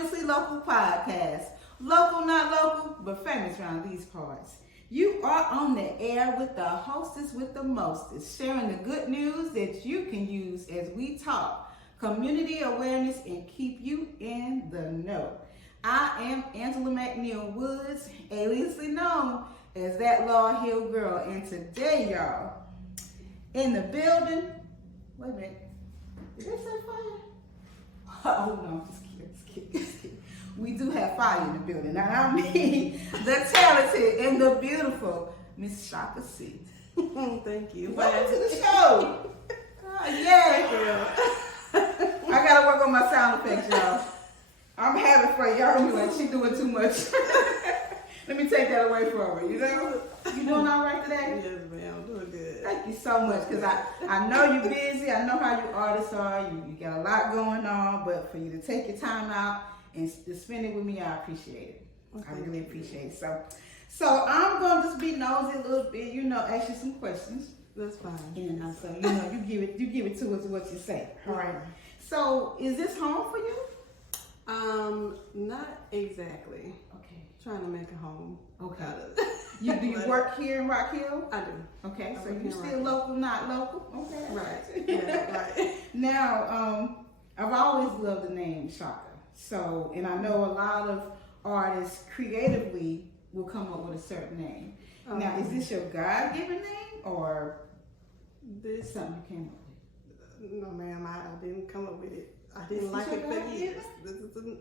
Famously Local Podcast. Local, not local, but famous around these parts. You are on the air with the hostess with the mostest, sharing the good news that you can use as we talk, community awareness, and keep you in the know. I am Angela McNeil Woods, aliasly known as that Law Hill Girl, and today, y'all, in the building, wait a minute, did they say fire? Oh no, just kidding. We do have fire in the building. Now I mean the talented and the beautiful Miss CHAKA C. Thank you. Welcome to the show. Yeah. I gotta work on my sound effects, y'all. I'm having fun. Y'all gonna be like, she doing too much. Let me take that away from her, you know? You doing all right today? Yes, ma'am. I'm doing good. Thank you so much, because I know you're busy. I know how you artists are. You got a lot going on, but for you to take your time out and to spend it with me, I appreciate it. Okay. I really appreciate it. So I'm going to just be nosy a little bit, ask you some questions. That's fine. And so, you give it to us what you say. All right. So is this home for you? Not exactly. Okay. Trying to make a home. Okay. Do you work here in Rock Hill? I do. Okay, so you're still local, not local? Okay. Right. Yeah, right. Now, I've always loved the name CHAKA. So, and I know a lot of artists creatively will come up with a certain name. Now, is this your God-given name or this something you came up with? No, ma'am, I didn't come up with it. I didn't like it for years.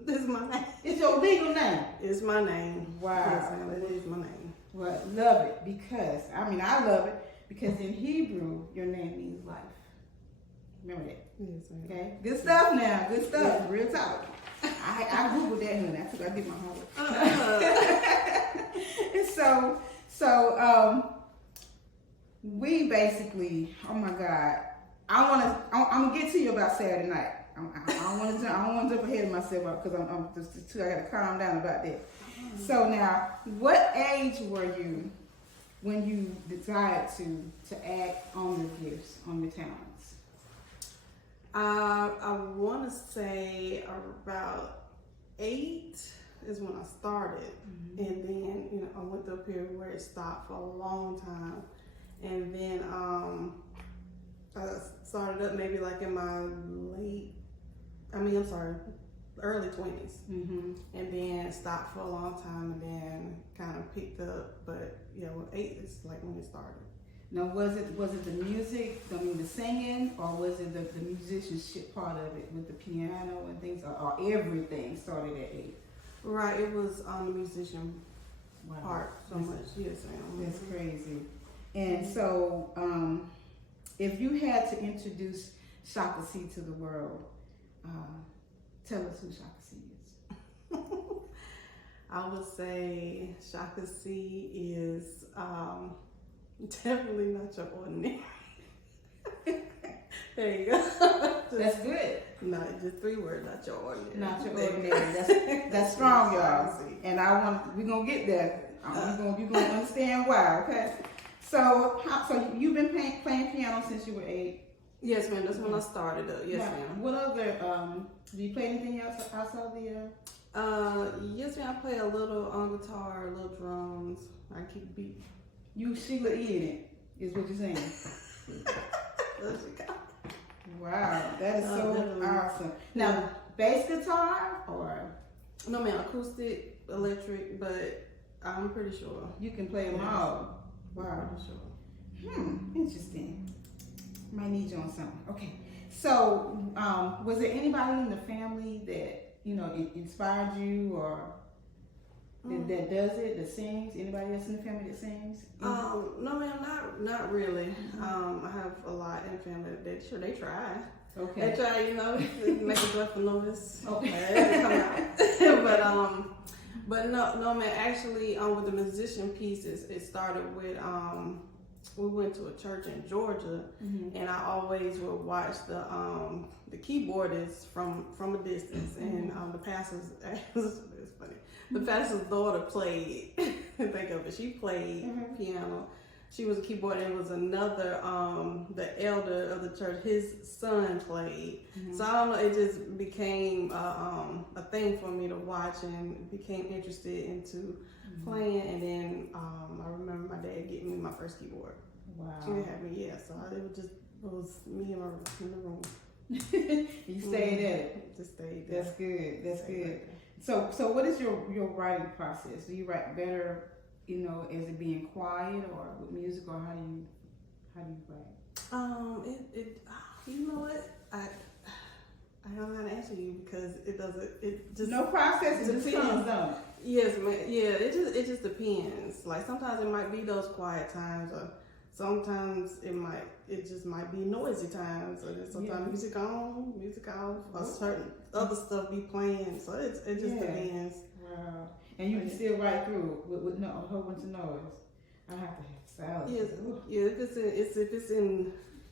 This is my name. It's your legal name? It's my name. Wow. Yes, ma'am, it is my name. Well, love it because, I love it because in Hebrew, your name means life. Remember that? Yes, ma'am. Okay? Good stuff now. Good stuff. Yeah. Real talk. I Googled that, honey. I did my homework. So, we basically, oh my God, I'm gonna get to you about Saturday night. I don't want to jump ahead of myself because I gotta calm down about that. So now, what age were you when you decided to act on your gifts, on your talents? I want to say about 8 is when I started, and then I went through a period where it stopped for a long time, and then I started up maybe like in my early 20s, and then stopped for a long time, and then kind of picked up. But with 8 is like when it started. Now, was it the music, the singing, or was it the musicianship part of it with the piano and things, or everything started at 8? Right, it was the musician part so much. Yes, ma'am. That's crazy. And so, if you had to introduce CHAKA C to the world, tell us who CHAKA C is. I would say CHAKA C is definitely not your ordinary. There you go. That's good. No, just 3 words, not your ordinary. Not your ordinary. That's strong, y'all. And we're gonna get there. You're gonna understand why. Okay. So you've been playing piano since you were 8. Yes, ma'am. That's when I started up. Yes, ma'am. What other? Do you play anything else outside the? Yes, ma'am. I play a little on guitar, a little drums. I keep beat. You Sheila E in it, is what you're saying. Wow, that is so awesome. Now, bass guitar or? No, ma'am. Acoustic, electric, but I'm pretty sure you can play them all. Wow. Sure. Interesting. Might need you on something. Okay. So, was there anybody in the family that inspired you, or that does it, that sings? Anybody else in the family that sings? No, ma'am, not really. I have a lot in the family that they try. Okay. They try, make a joyful noise. Okay. Come out. But no, man. Actually, with the musician pieces, it started with we went to a church in Georgia, and I always would watch the keyboardists from a distance, and the pastor's it's funny. The pastor's daughter played. Think of it. She played piano. she was a keyboard, and it was another, the elder of the church, his son played. So I don't know, it just became a thing for me to watch, and became interested into playing. And then I remember my dad getting me my first keyboard. Wow. She didn't have me, so it was me in the room. You stayed at it. Just stayed there. That's good. That's good. So what is your writing process? Do you write better, as it being quiet or with music, or how do you write? You know what? I don't know how to answer you, because it just no process. It just comes on. Yes, man. Yeah, it just depends. Like sometimes it might be those quiet times, or sometimes it just might be noisy times, or then sometimes music off, or certain other stuff be playing. So it just depends. Wow. And you can still write through with a whole bunch of noise. I have to have silence. Yes, yeah. If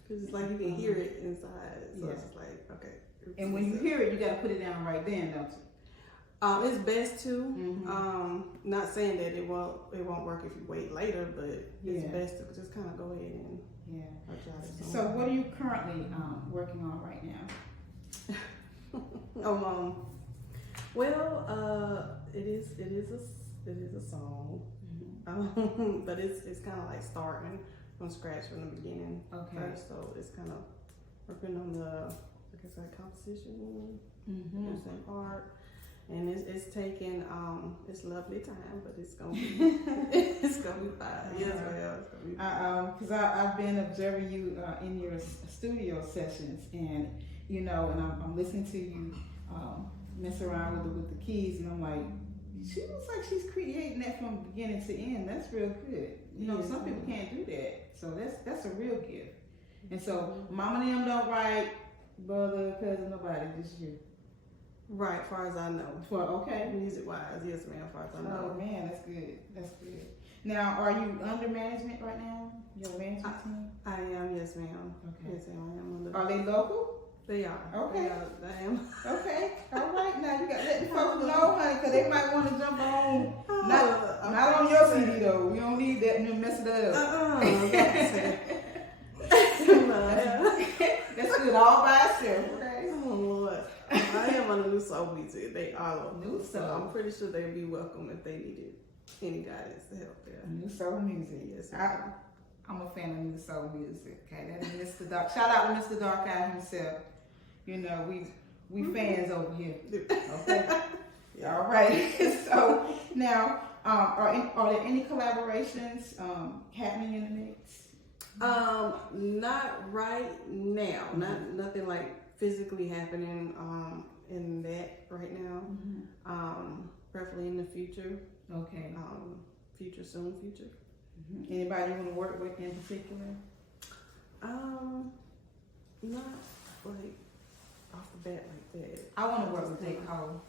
it's like you can hear it inside, so it's just like okay. And when you hear it, you got to put it down right then, don't you? It's best to. Not saying that it won't work if you wait later, but it's best to just kind of go ahead and So what are you currently working on right now? It is a song, but it's kind of like starting from scratch from the beginning first. So it's kind of working on the composition, part. And it's taking it's lovely time, but it's gonna be it's gonna be fine. Yes, well, it's gonna be fine. Because I've been observing you in your studio sessions, and and I'm listening to you mess around with the keys, and I'm like, she looks like she's creating that from beginning to end. That's real good. Some people can't do that, so that's a real gift. And so, mama and them don't write, brother, cousin, nobody, just you. Right, as far as I know. Music wise, yes, ma'am, as far as I know. Oh man, that's good. That's good. Now, are you under management right now? Your management team? I am, yes, ma'am. Okay. Yes, ma'am, I am under. Are they local? They are. Okay. I am. Okay. All right. Now you got to let the folks know, honey, because they might want to jump on. Not on your CD though. We don't need that and then mess it up. That's good all by itself. Okay. Oh Lord. I am on a new soul music. They are new soul. So I'm pretty sure they'd be welcome if they needed any guidance to help there. New soul music. Yes. I'm a fan of new soul music. Okay, that is Mr. Dark. Shout out to Mr. Dark Eye himself. We fans over here. Okay. All right. So now, are there any collaborations happening in the mix? Not right now. Nothing like physically happening in that right now. Preferably in the future. Okay. Future. Anybody you want to work with in particular? Not like off the bat like that. I want to work with J. Cole.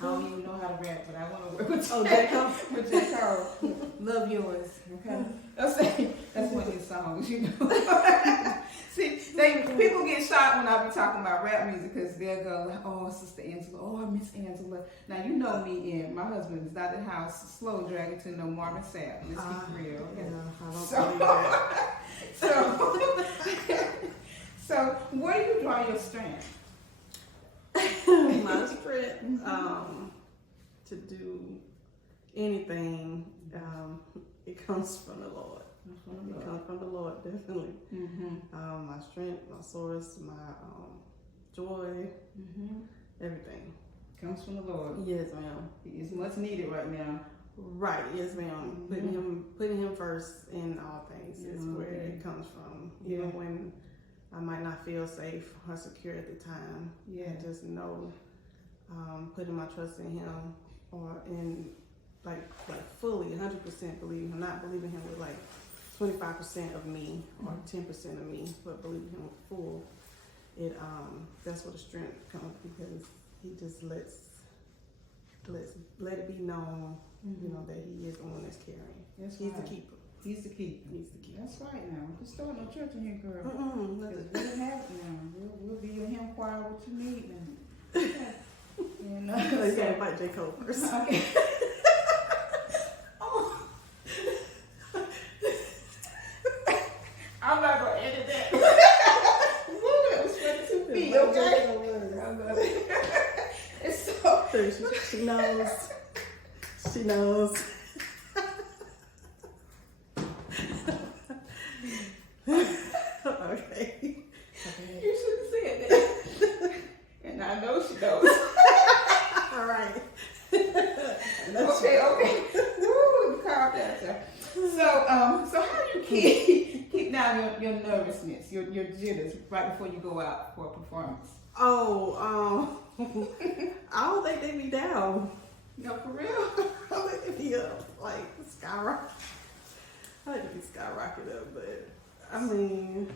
I don't even know how to rap, but I want to work with J. Cole. With J. Cole. Love Yours. Okay. That's one of his songs, See, people get shocked when I be talking about rap music, because they'll go, oh, Sister Angela, oh, Miss Angela. Now, you know me, and my husband is not at the house slow dragging to no Marvin Sapp. Let's be real. Okay? So, where do you draw your strength? My strength to do anything, it comes from the Lord. It comes from the Lord, definitely. My strength, my source, my joy, everything comes from the Lord. Yes, ma'am. He is much needed right now. Right, yes, ma'am. Putting him first in all things is where it comes from. Even when I might not feel safe or secure at the time, I just know putting my trust in him, or in like fully 100% believing him, not believing him with like 25% of me or 10% of me, but believing him with full. That's where the strength comes, because he just let it be known, that he is the one that's carrying. That's He's right. the keeper. He's the keeper. That's right now. Just start no church in here, girl. Nothing. We'll have it now. We'll be in him choir what you need now. You gotta invite J. Cole first. Okay. She knows. She knows. Okay. You should have said that. And I know she knows. All right. Okay. Woo, calm down, sir. So how do you keep down your nervousness, your jitters right before you go out for a performance? Oh, I don't think they be down. No, for real? I think they be up, like skyrocket. I think they be skyrocketed up, but I mean,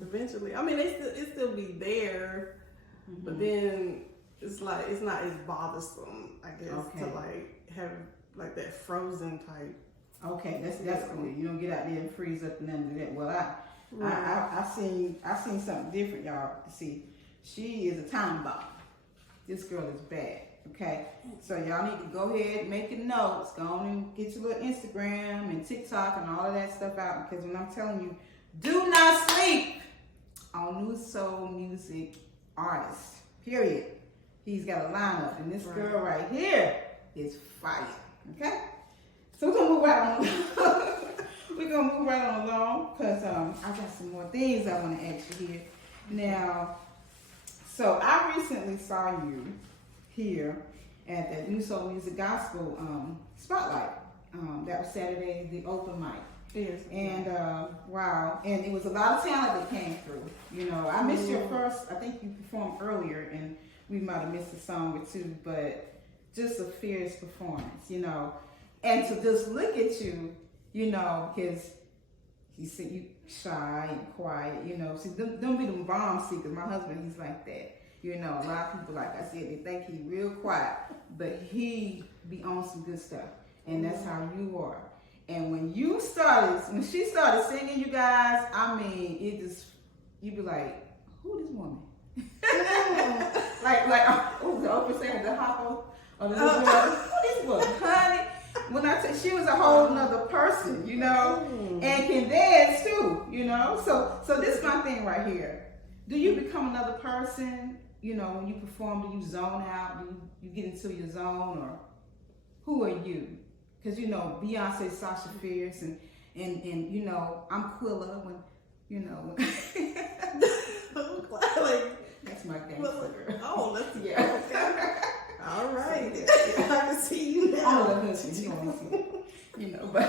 eventually, I mean, it still be there, but then it's like it's not as bothersome, I guess, to like have like that frozen type. Okay, that's good. You don't get out there and freeze up and none of that. Well, I seen something different, y'all. See, she is a time bomb. This girl is bad. Okay, so y'all need to go ahead, make your notes, go on and get your little Instagram and TikTok and all of that stuff out, because when I'm telling you, do not sleep on new soul music artist. Period. He's got a lineup, and this girl right here is fire. Okay. So we're gonna move right on. We're gonna move right on along, because I got some more things I want to ask you here. Now, so I recently saw you here at the New Soul Music Gospel Spotlight. That was Saturday, the open mic. Yes. And wow, and it was a lot of talent that came through. You know, I missed your first. I think you performed earlier, and we might have missed a song or two, but just a fierce performance. You know. And to just look at you, you know, because you see you shy and quiet, you know. See, them be them bomb seekers. My husband, he's like that. You know, a lot of people, like I said, they think he real quiet, but he be on some good stuff. And that's how you are. And when she started singing, you guys, I mean, you be like, who this woman? like, what was the Oprah saying, the hopper or the little girl? Who this woman, honey? When I tell she was a whole nother person, you know, and can dance too, you know. So this is my thing right here. Do you become another person, you know, when you perform? Do you zone out? Do you get into your zone, or who are you? Because you know, Beyonce, Sasha Fierce, and you know, I'm Quilla when, you know. Like, that's my gangster girl. Oh, that's yeah. Okay. All right. I can see you now. Oh, listen, you don't see it, you know, but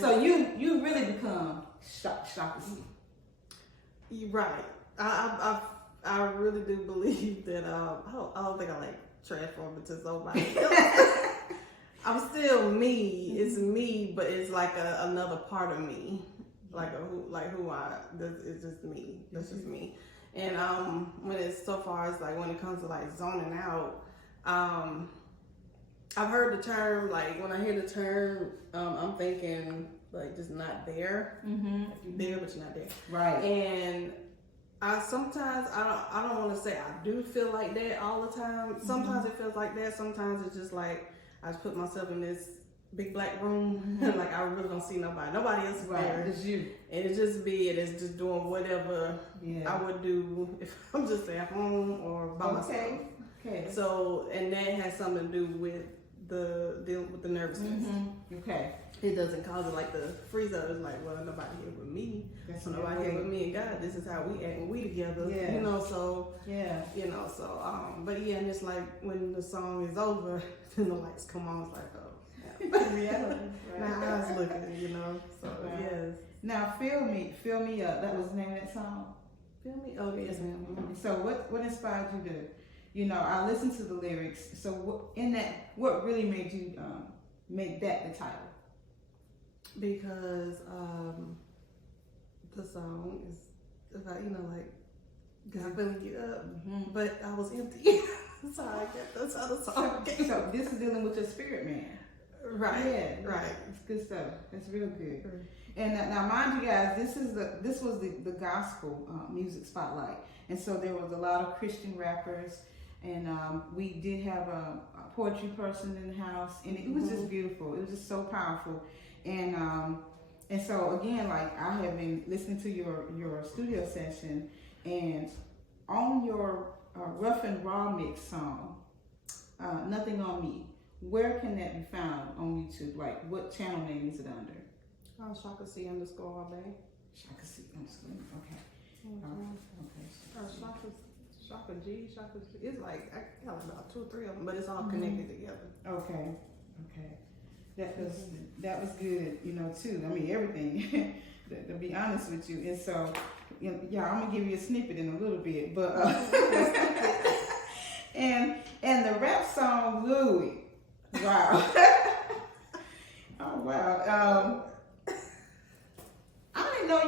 so you really become ChakaC. You're right. I really do believe that. I don't think I like transform into somebody else. I'm still me. It's me, but it's like another part of me. It's just me. That's just me. And when it's so far as like when it comes to like zoning out, I've heard the term, like when I hear the term, I'm thinking like just not there. Like you're there but you're not there. Right. And sometimes I don't want to say I do feel like that all the time. Sometimes it feels like that. Sometimes it's just like I just put myself in this big black room, like I really don't see nobody. Nobody else is there. It's you. And it's just just doing whatever I would do if I'm just at home or by myself. Okay. So, and that has something to do with the nervousness. Okay. It doesn't cause it like the freeze up. It's like, well, nobody here with me. So nobody here with me and God. This is how we act when we together. Yeah. You know, so yeah. You know, so but yeah, and it's like when the song is over, then the lights come on. It's like, oh, reality. Right. My eyes looking, you know. So yes. Now fill me up. That was the name of that song. Fill me up. Yes, ma'am. So what inspired you to? You know, I listened to the lyrics. So what really made you make that the title? Because the song is about, you know, like God filling you up, but I was empty. So I get that's how the song came. So this is dealing with your spirit, man. Right. Yeah. Right. It's good stuff. That's real good. And now, mind you guys, this was the gospel music spotlight, and so there was a lot of Christian rappers. And we did have a poetry person in the house, and it was just beautiful. It was just so powerful. And so again, like I have been listening to your studio session, and on your Rough and Raw mix song, Nothing on Me. Where can that be found on YouTube? Like, what channel name is it under? CHAKA C _, babe. CHAKA C _, okay. Okay. CHAKA G, CHAKA G. It's like, I got about 2 or 3 of them, but it's all connected together. Okay. That was good, too. I mean, everything, to be honest with you. And so, yeah, I'm gonna give you a snippet in a little bit, but and the rap song Louie. Wow. Oh wow. I didn't know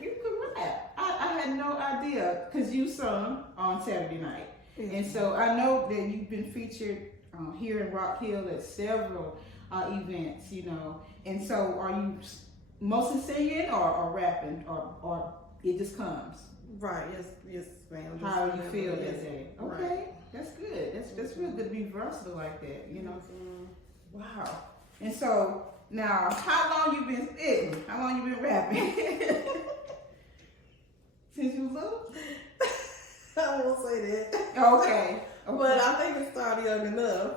you could rap. I had no idea because you sung on Saturday night, and so I know that you've been featured here in Rock Hill at several events, And so, are you mostly singing or rapping, or it just comes? Right. Yes, ma'am. How you feel that day? Okay, right. That's good. That's really good to be versatile like that, Wow. And so now, how long you been spitting? How long you been rapping? Since you was little? I won't say that. Okay. But I think it started young enough.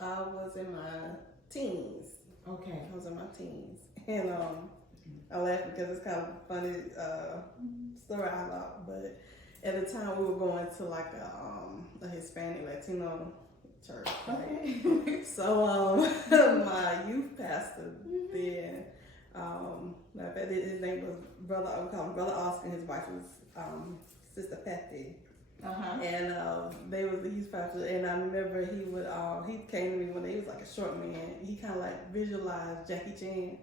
I was in my teens. Okay. I was in my teens. And I laugh because it's kind of a funny story I thought. But at the time we were going to like a Hispanic Latino church. Right? Okay. So my youth pastor then, his name was Brother Oscar, and his wife was Sister Patty. And they was the youth pastor, and I remember he came to me when he was like a short man. He kind of like visualized Jackie Chan,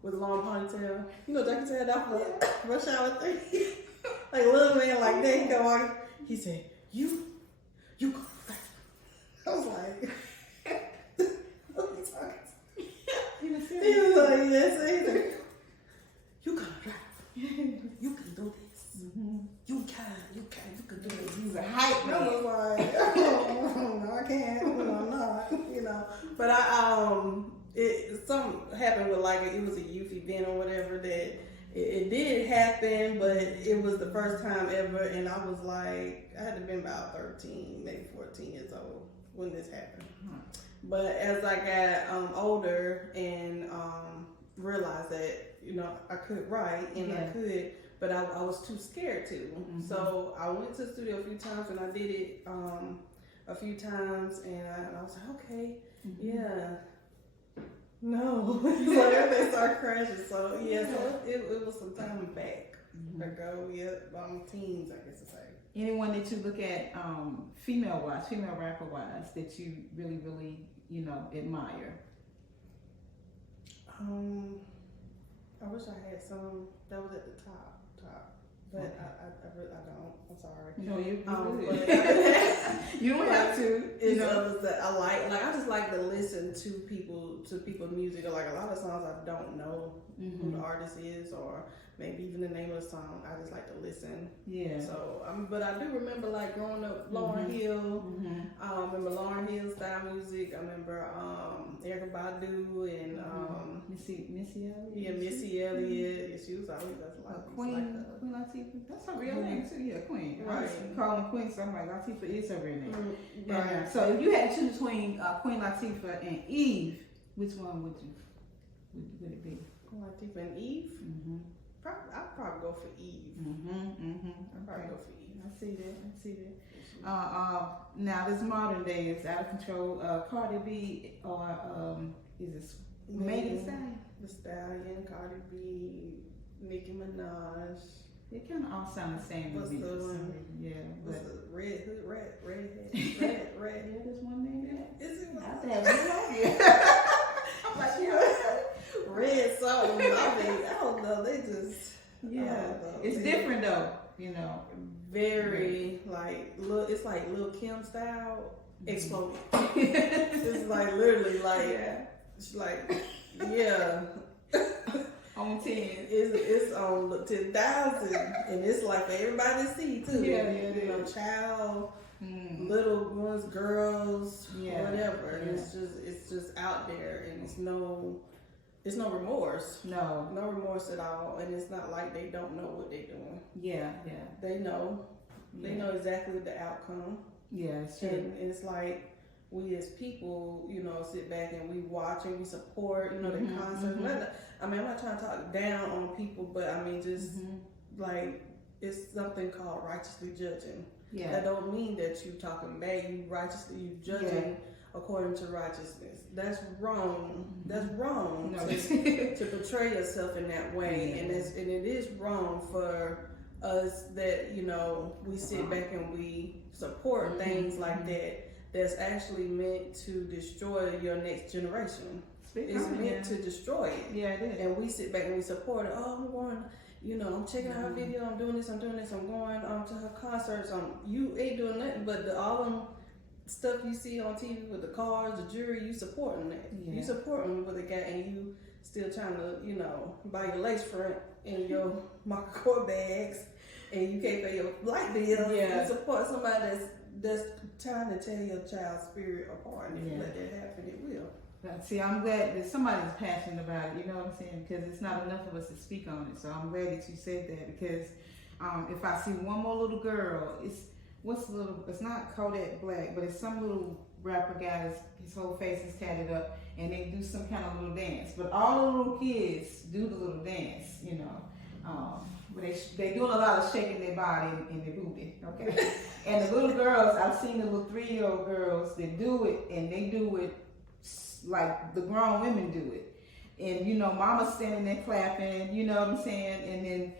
with a long ponytail. Jackie Chan that was Rush Hour 3, like a little man like that. He come on. He said, "You go." I was like, "What are you talking to?" He was like, "Yes." He said, "You gotta rap. You can do this. You can do this." He's a hype man. I was like, no, I can't. I'm not. But something happened with it was a youth event or whatever that it did happen, but it was the first time ever, and I was like, I had to been about 13, maybe 14 years old when this happened. But as I got older and realized that I could write and I could. But I was too scared to. So I went to the studio a few times and I did it a few times, and I was like, okay, no. So everything started crashing. So so it was some time back ago. Teens, I guess to say. Anyone that you look at, female rapper wise, that you really, really, admire? I wish I had some that was at the top. But okay. I don't. I'm sorry. No, you good. You don't have to. It's others that I like. Like I just like to listen to people's music. Or like a lot of songs I don't know who the artist is, or maybe even the name of the song. I just like to listen. Yeah. So but I do remember like growing up, Lauryn Hill. I remember Lauryn Hill style music. I remember Erykah Badu and Missy Elliott. Yeah, Missy Elliott. Yeah, she was always that's a lot of Queen Latifah. That's her real name too. Yeah, Queen. Right. I was calling Queen, so I'm like Latifah is her real name. Right. So if you had to choose between Queen Latifah and Eve, which one would it be? Queen Latifah and Eve. I'd probably go for Eve. I'd probably go for Eve. I see that. Now this modern day is out of control. Cardi B or is it Megan Thee Stallion, Cardi B, Nicki Minaj. They kind of all sound the same. What's the one? Yeah. What's the Red Head? There's one name there. Is it? I have no idea. I'm like, Red something. I don't know. They just it's different though. Very like look. It's like Lil Kim style exploded. It's like literally like it's like on 10. It's on 10,000, and it's like for everybody to see too. Child, little ones, girls, whatever. Yeah. It's just out there, and it's no remorse. No remorse at all, and it's not like they don't know what they're doing. They know. They know exactly the outcome. Yeah, it's true. And it's like we as people, you know, sit back and we watch and we support, you know, the concerts. I mean, I'm not trying to talk down on people, but I mean, just like it's something called righteously judging. Yeah. That don't mean that you talking bad. You judging according to righteousness. That's wrong. That's wrong to portray yourself in that way, and it is wrong for us that, you know, we sit back and we support things like that. That's actually meant to destroy your next generation. It's meant to destroy it. Yeah, it is. And we sit back and we support it. Oh, I'm going, you know, I'm checking out her video, I'm doing this, I'm going to her concerts. You ain't doing nothing but all them stuff you see on TV with the cars, the jewelry, you supporting that. Yeah. You supporting what they got, and you still trying to, you know, buy your lace front and your Marco Core bags, and you can't pay your light bill. Yeah. You support somebody that's trying to tear your child's spirit apart, and if you let that happen, it will. See, I'm glad that somebody's passionate about it, you know what I'm saying? Because it's not enough of us to speak on it. So I'm glad that you said that, because if I see one more little girl, it's not Kodak Black, but it's some little rapper guy that's his whole face is tatted up, and they do some kind of little dance. But all the little kids do the little dance, you know. But they doing a lot of shaking their body and their booty, okay? And the little girls, I've seen the little 3-year-old girls that do it, and they do it like the grown women do it. And, you know, mama's standing there clapping, you know what I'm saying? And then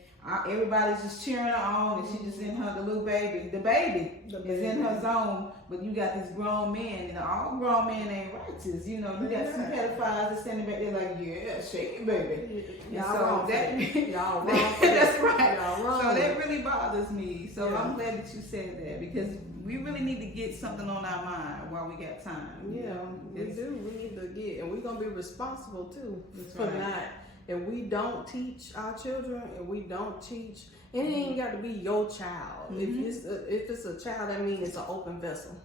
everybody's just cheering her on, and she just in her, the little baby. The baby is in her zone, but you got this grown man, and all grown men ain't righteous. You know, you got some pedophiles that standing back there like, yeah, shake it, baby. Y'all wrong for that. Y'all wrong for that. That's right. Y'all wrong. So that really bothers me. So I'm glad that you said that, because we really need to get something on our mind while we got time. Yeah, we do. We need to get, and we're going to be responsible too for not. If we don't teach our children, and we don't teach, it ain't got to be your child. If it's a child, that means it's an open vessel.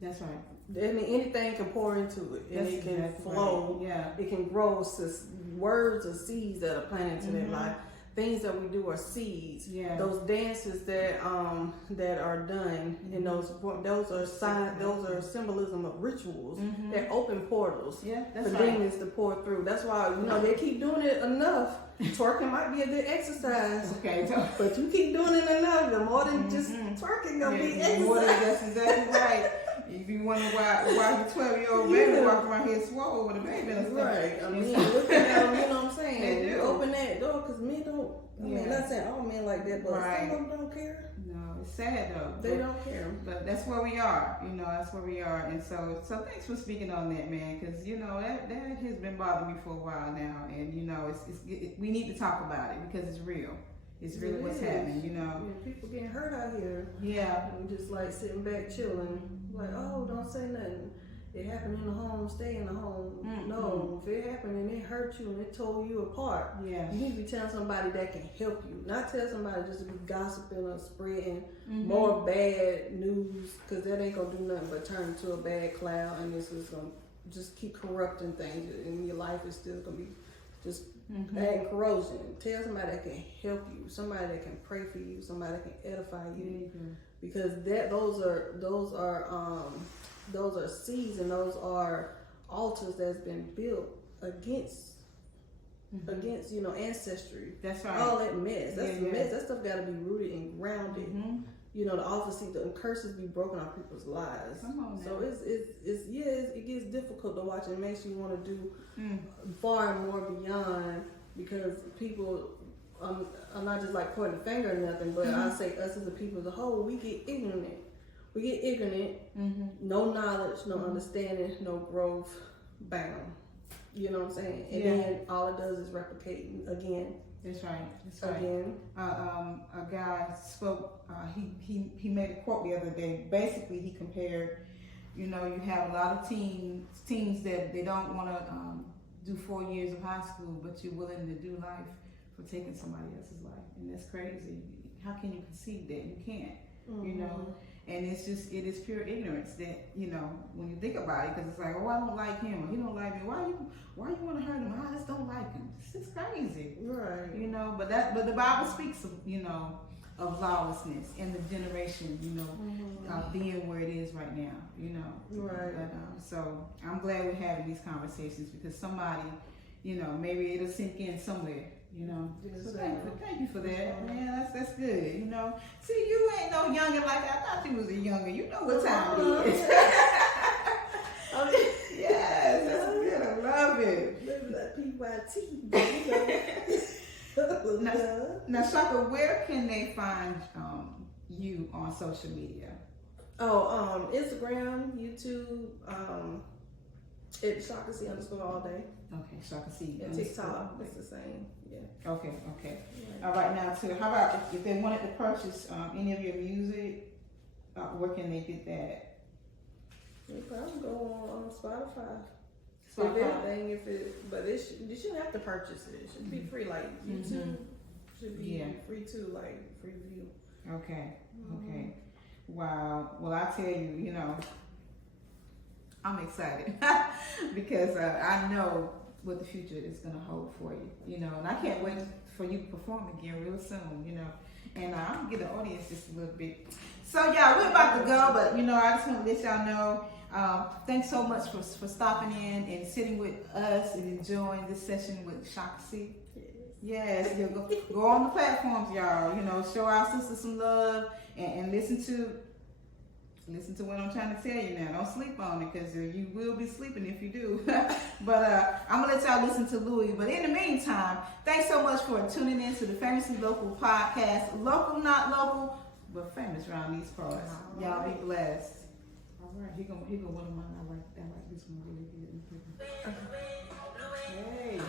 That's right. That means anything can pour into it, and it can flow. Right. Yeah, it can grow. Words or seeds that are planted into their life. Things that we do are seeds. Yeah. Those dances that are done, and those are signs. Those are symbolism of rituals. They're open portals. Yeah, that's for demons to pour through. That's why, you know, they keep doing it enough. Twerking might be a good exercise. Okay, but you keep doing it enough, the more than just twerking gonna be exercise. That's exactly right. If you wonder why your 12-year-old baby walking around here swole with a baby and stuff. Right. I mean, look at them, you know what I'm saying? They do. Open that door, because men don't, I mean, not saying all men like that, but some of them don't care. No, it's sad though. They don't care. But that's where we are, you know, that's where we are. And so thanks for speaking on that, man, because, you know, that has been bothering me for a while now. And, you know, we need to talk about it, because it's real. It's really what's happening, you know. Yeah, people getting hurt out here. Yeah. And just like sitting back chilling. Like, oh, don't say nothing. It happened in the home, stay in the home. No, if it happened and it hurt you and it tore you apart, you need to be telling somebody that can help you. Not tell somebody just to be gossiping or spreading more bad news, because that ain't going to do nothing but turn into a bad cloud, and it's just going to just keep corrupting things, and your life is still going to be just adding corrosion. Tell somebody that can help you, somebody that can pray for you, somebody that can edify you, because those are seeds, and those are altars that's been built against you know, ancestry. That's right. All that mess. That's mess. That stuff got to be rooted and grounded. You know, the altars, the curses be broken on people's lives. Come on, so it gets difficult to watch. It makes you want to do far more beyond, because people. I'm not just like pointing the finger or nothing, but I say us as a people as a whole, we get ignorant. No knowledge, no understanding, no growth, bound. You know what I'm saying? And then all it does is replicate again. That's right. Again. A guy spoke, he made a quote the other day. Basically, he compared, you know, you have a lot of teens that they don't want to do 4 years of high school, but you're willing to do life for taking somebody else's life. And that's crazy. How can you conceive that? You can't, you know? And it is pure ignorance that, you know, when you think about it, because it's like, oh, I don't like him, or he don't like me. Why you want to hurt him? I just don't like him. It's crazy, right? You know, but the Bible speaks of, you know, of lawlessness in the generation, you know, being where it is right now, you know. Right. But, so I'm glad we're having these conversations because somebody, you know, maybe it'll sink in somewhere, you know. Yes, So thank you for that, man. That's good, you know. See, you ain't no younger like I thought you was a younger. You know what time it is. Yes, that's good. I love it. Maybe like PYT. Now, Chaka, where can they find you on social media? Oh, Instagram, YouTube, it's CHAKA C _ all day. Okay, Chaka C. Yeah, TikTok, it's the same. Yeah. Okay. All right, now too. How about if they wanted to purchase any of your music? Where can they get that? You probably go on Spotify. Spotify. But you shouldn't have to purchase it. It should be free. Like YouTube should be free too, like free view. Okay. Wow. Well, I tell you, you know, I'm excited because I know what the future is going to hold for you, you know, and I can't wait for you to perform again real soon, you know, and I'm going to get the audience just a little bit. So, y'all, we're about to go, but, you know, I just want to let y'all know, thanks so much for stopping in and sitting with us and enjoying this session with CHAKA C. Yes, go on the platforms, y'all, you know, show our sisters some love and listen to what I'm trying to tell you now. Don't sleep on it because you will be sleeping if you do. But I'm going to let y'all listen to Louis. But in the meantime, thanks so much for tuning in to the Famously Local podcast. Local, not local, but famous around these parts. Y'all be blessed. All right. He gonna one of mine. I like this one really good. Hey.